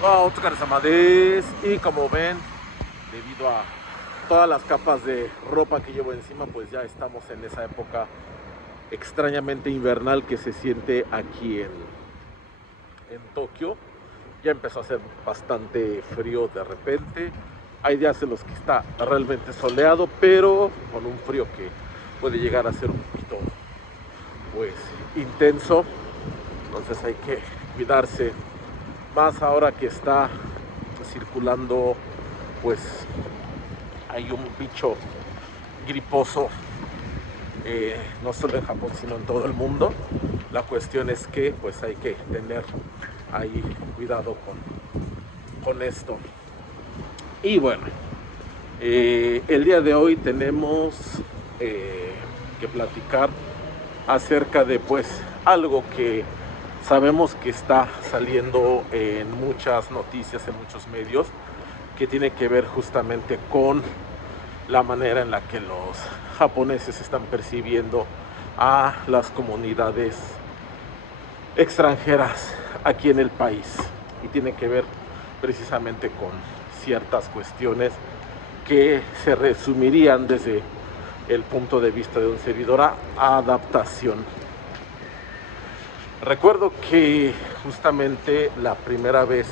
Wow, Amadez. Y como ven, debido a todas las capas de ropa que llevo encima, pues ya estamos en esa época extrañamente invernal que se siente aquí en Tokio. Ya empezó a hacer bastante frío de repente. Hay días en los que está realmente soleado, pero con un frío que puede llegar a ser un poquito pues intenso. Entonces hay que cuidarse más ahora que está circulando pues hay un bicho griposo, no solo en Japón sino en todo el mundo. La cuestión es que pues hay que tener ahí cuidado con esto. Y bueno, el día de hoy tenemos que platicar acerca de pues algo que sabemos que está saliendo en muchas noticias, en muchos medios, que tiene que ver justamente con la manera en la que los japoneses están percibiendo a las comunidades extranjeras aquí en el país, y tiene que ver precisamente con ciertas cuestiones que se resumirían desde el punto de vista de un servidor a adaptación. Recuerdo que justamente la primera vez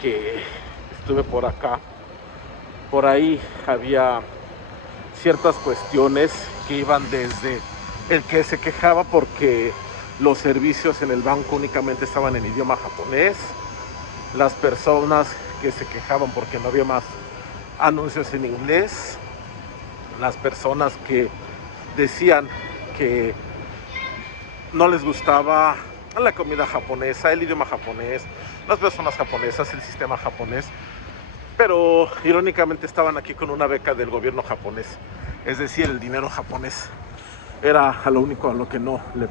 que estuve por acá, por ahí había ciertas cuestiones que iban desde el que se quejaba porque los servicios en el banco únicamente estaban en idioma japonés, las personas que se quejaban porque no había más anuncios en inglés, las personas que decían que no les gustaba la comida japonesa, el idioma japonés, las personas japonesas, el sistema japonés, pero irónicamente estaban aquí con una beca del gobierno japonés, es decir, el dinero japonés era a lo único a lo que no le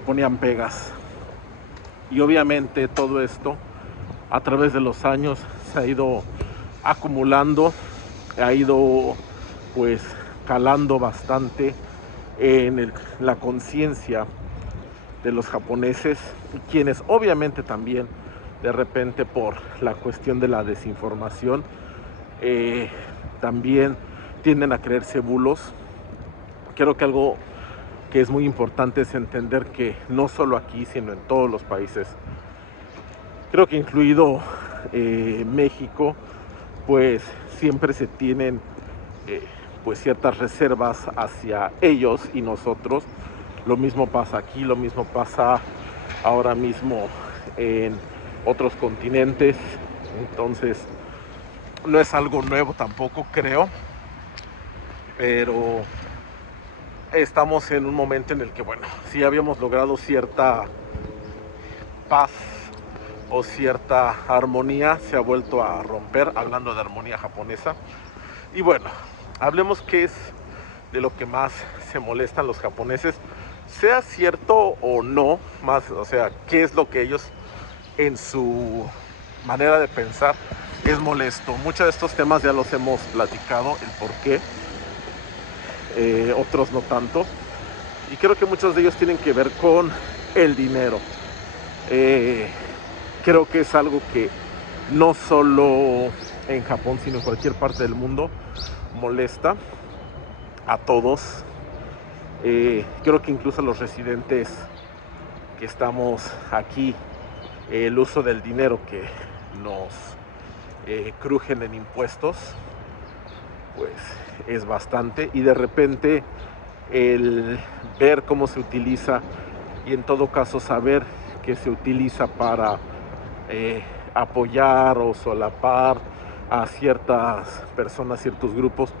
ponían pegas. Y obviamente todo esto a través de los años se ha ido acumulando, ha ido pues calando bastante en la conciencia de los japoneses, quienes obviamente también de repente por la cuestión de la desinformación también tienden a creerse bulos. Creo que algo que es muy importante es entender que no solo aquí sino en todos los países, creo que incluido México, pues siempre se tienen pues ciertas reservas hacia ellos y nosotros. Lo mismo pasa aquí, lo mismo pasa ahora mismo en otros continentes. Entonces no es algo nuevo tampoco, creo, pero estamos en un momento en el que, bueno, sí habíamos logrado cierta paz o cierta armonía, se ha vuelto a romper, hablando de armonía japonesa. Y bueno, hablemos qué es de lo que más se molestan los japoneses, sea cierto o no, más, o sea, qué es lo que ellos en su manera de pensar es molesto. Muchos de estos temas ya los hemos platicado, el por qué, otros no tanto. Y creo que muchos de ellos tienen que ver con el dinero. Eh, Creo que es algo que no solo en Japón, sino en cualquier parte del mundo molesta a todos. Creo que incluso los residentes que estamos aquí, el uso del dinero que nos crujen en impuestos, pues es bastante. Y de repente el ver cómo se utiliza y en todo caso saber que se utiliza para eh, apoyar o solapar a ciertas personas, ciertos grupos,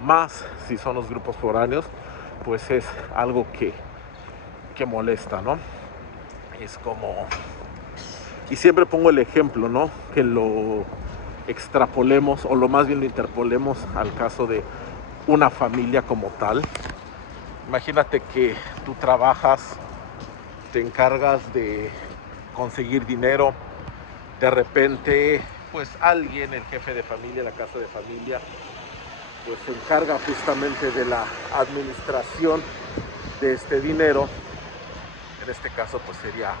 más si son los grupos foráneos, pues es algo que molesta, ¿no? Es como, y siempre pongo el ejemplo, ¿no? Que lo extrapolemos o lo más bien lo interpolemos al caso de una familia como tal. Imagínate que tú trabajas, te encargas de conseguir dinero, de repente pues alguien, el jefe de familia, la casa de familia, pues se encarga justamente de la administración de este dinero. En este caso pues sería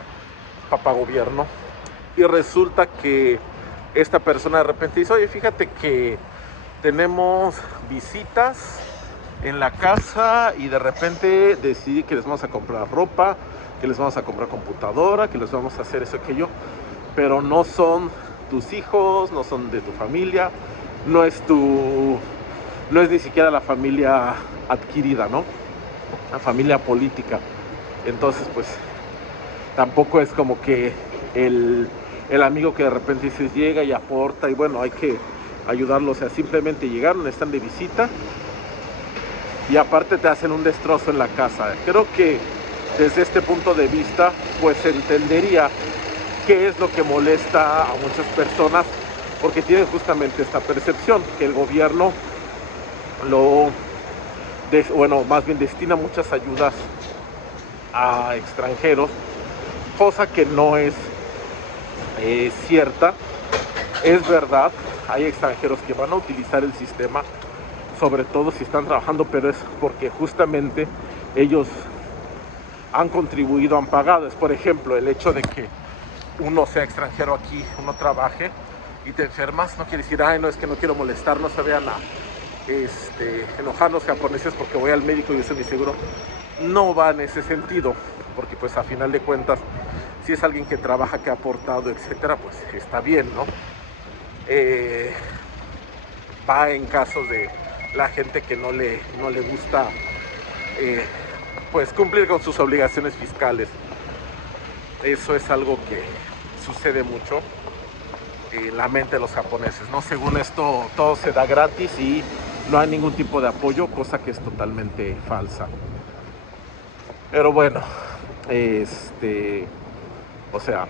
papá gobierno. y resulta que esta persona de repente dice, oye, fíjate que tenemos visitas en la casa y de repente decidí que les vamos a comprar ropa, que les vamos a comprar computadora, que les vamos a hacer eso y aquello, pero no son tus hijos, no son de tu familia, no es ni siquiera la familia adquirida, ¿no? La familia política. Entonces, pues, tampoco es como que el amigo que de repente dices llega y aporta y bueno, hay que ayudarlo, o sea, simplemente llegaron, están de visita y aparte te hacen un destrozo en la casa. Creo que desde este punto de vista, pues se entendería qué es lo que molesta a muchas personas, porque tienen justamente esta percepción que el gobierno más bien destina muchas ayudas a extranjeros, cosa que no es cierta. Es verdad, hay extranjeros que van a utilizar el sistema, sobre todo si están trabajando, pero es porque justamente ellos han contribuido, han pagado. Es, por ejemplo, el hecho de que uno sea extranjero aquí, uno trabaje y te enfermas, no quiere decir, ay, no, es que no quiero molestar, no se vean a enojar los japoneses porque voy al médico y uso mi seguro. No va en ese sentido, porque pues a final de cuentas, si es alguien que trabaja, que ha aportado, etcétera, pues está bien, ¿no? Va en casos de la gente que no le gusta pues cumplir con sus obligaciones fiscales. Eso es algo que sucede mucho en la mente de los japoneses, ¿no? Según esto, todo se da gratis y no hay ningún tipo de apoyo, cosa que es totalmente falsa. Pero bueno, o sea,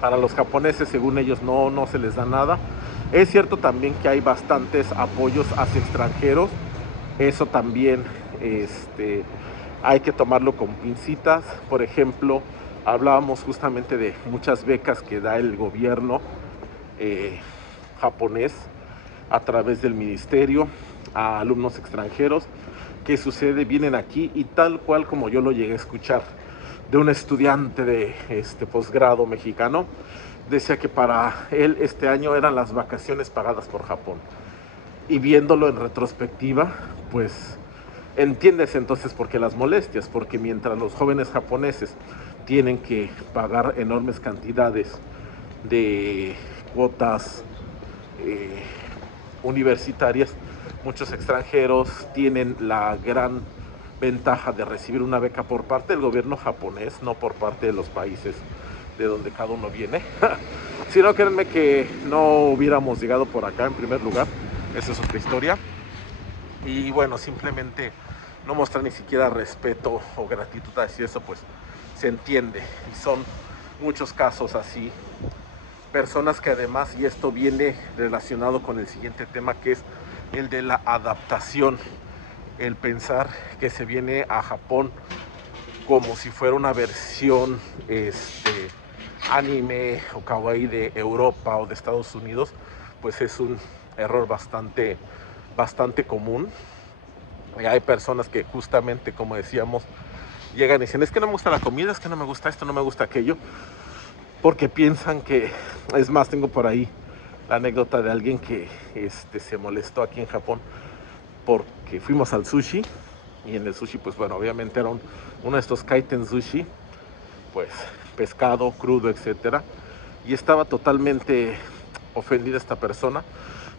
para los japoneses, según ellos, no se les da nada. Es cierto también que hay bastantes apoyos hacia extranjeros. Eso también hay que tomarlo con pincitas. Por ejemplo, hablábamos justamente de muchas becas que da el gobierno japonés a través del ministerio a alumnos extranjeros. ¿Qué sucede? Vienen aquí y tal cual como yo lo llegué a escuchar de un estudiante de posgrado mexicano, decía que para él este año eran las vacaciones pagadas por Japón. Y viéndolo en retrospectiva, pues entiendes entonces por qué las molestias, porque mientras los jóvenes japoneses tienen que pagar enormes cantidades de cuotas universitarias, muchos extranjeros tienen la gran ventaja de recibir una beca por parte del gobierno japonés, no por parte de los países de donde cada uno viene. Si no, créanme que no hubiéramos llegado por acá en primer lugar. Esa es otra historia. Y bueno, simplemente no mostrar ni siquiera respeto o gratitud hacia eso, pues se entiende. Y son muchos casos así. Personas que además, y esto viene relacionado con el siguiente tema, que es el de la adaptación. El pensar que se viene a Japón como si fuera una versión anime o kawaii de Europa o de Estados Unidos, pues es un error bastante común. Y hay personas que justamente, como decíamos, llegan y dicen, es que no me gusta la comida, es que no me gusta esto, no me gusta aquello, porque piensan que, es más, tengo por ahí la anécdota de alguien que se molestó aquí en Japón porque fuimos al sushi y en el sushi, pues bueno, obviamente era uno de estos kaiten sushi, pues pescado crudo, etcétera, y estaba totalmente ofendida esta persona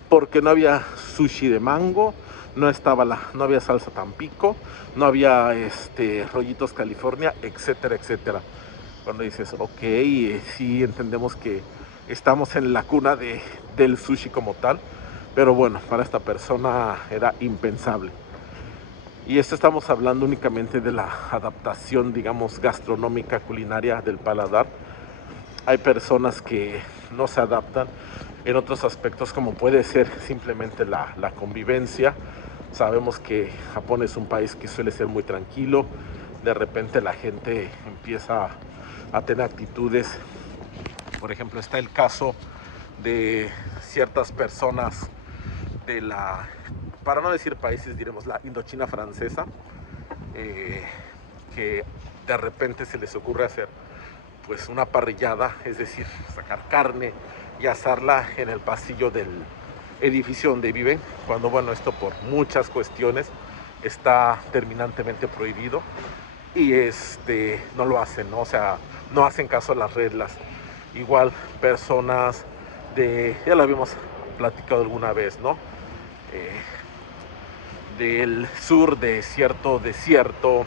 porque no había sushi de mango, no había salsa Tampico, no había rollitos California, etcétera, etcétera. Cuando dices, ok, sí entendemos que estamos en la cuna del sushi como tal, pero bueno, para esta persona era impensable. Y esto estamos hablando únicamente de la adaptación, digamos, gastronómica, culinaria del paladar. Hay personas que no se adaptan en otros aspectos, como puede ser simplemente la convivencia. Sabemos que Japón es un país que suele ser muy tranquilo. De repente la gente empieza a tener actitudes. Por ejemplo, está el caso de ciertas personas de para no decir países, diremos la Indochina francesa, que de repente se les ocurre hacer pues una parrillada, es decir, sacar carne y asarla en el pasillo del edificio donde viven, cuando bueno, esto por muchas cuestiones está terminantemente prohibido y no lo hacen, ¿no? O sea, no hacen caso a las reglas. Igual personas ya lo habíamos platicado alguna vez, ¿no? Eh, del sur de cierto desierto,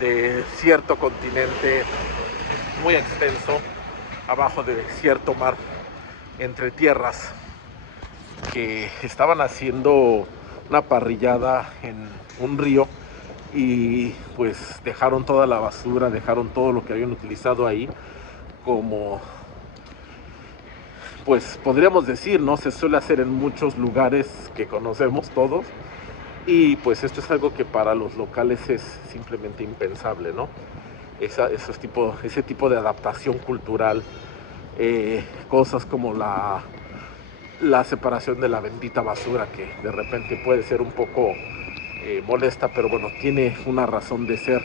de cierto continente muy extenso, abajo de cierto mar, entre tierras, que estaban haciendo una parrillada en un río y pues dejaron toda la basura, dejaron todo lo que habían utilizado ahí, como pues podríamos decir, ¿no? Se suele hacer en muchos lugares que conocemos todos, y pues esto es algo que para los locales es simplemente impensable, ¿no? Ese tipo de adaptación cultural, cosas como la separación de la bendita basura, que de repente puede ser un poco molesta, pero bueno, tiene una razón de ser.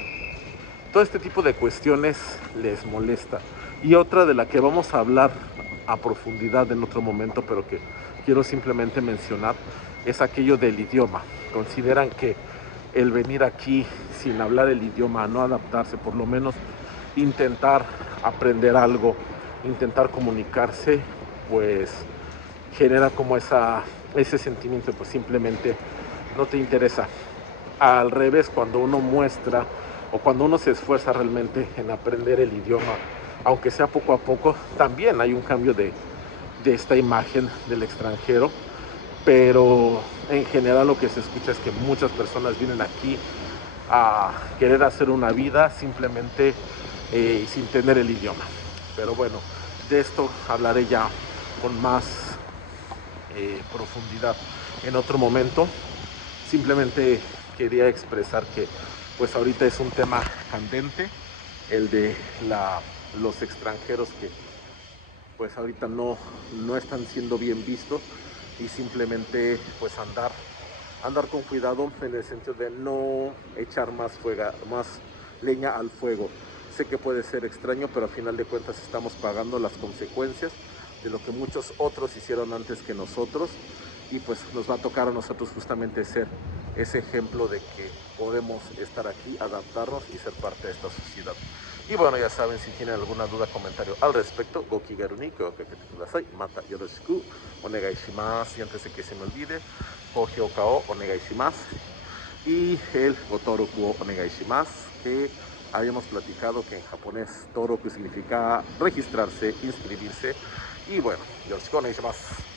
Todo este tipo de cuestiones les molesta. Y otra de la que vamos a hablar a profundidad en otro momento, pero que quiero simplemente mencionar, es aquello del idioma. Consideran que el venir aquí sin hablar el idioma, no adaptarse, por lo menos intentar aprender algo, intentar comunicarse, pues genera como ese sentimiento, pues simplemente no te interesa. Al revés, cuando uno muestra o cuando uno se esfuerza realmente en aprender el idioma, aunque sea poco a poco, también hay un cambio de esta imagen del extranjero, pero en general lo que se escucha es que muchas personas vienen aquí a querer hacer una vida simplemente sin tener el idioma. Pero bueno, de esto hablaré ya con más profundidad en otro momento. Simplemente quería expresar que pues ahorita es un tema candente, el de los extranjeros que pues ahorita no están siendo bien vistos, y simplemente pues andar con cuidado en el sentido de no echar más leña al fuego. Sé que puede ser extraño, pero a final de cuentas estamos pagando las consecuencias de lo que muchos otros hicieron antes que nosotros, y pues nos va a tocar a nosotros justamente ser ese ejemplo de que podemos estar aquí, adaptarnos y ser parte de esta sociedad. Y bueno, ya saben, si tienen alguna duda, comentario al respecto, Goki Garuni, Kudasai, Mata Yoroshiku, Onegai shimasu. Y antes de que se me olvide, Hojioka o Onegai shimasu. Y el Gotoroku o Onegai shimasu, que habíamos platicado que en japonés Toroku significa registrarse, inscribirse. Y bueno, Yoroshiku Onegai shimasu.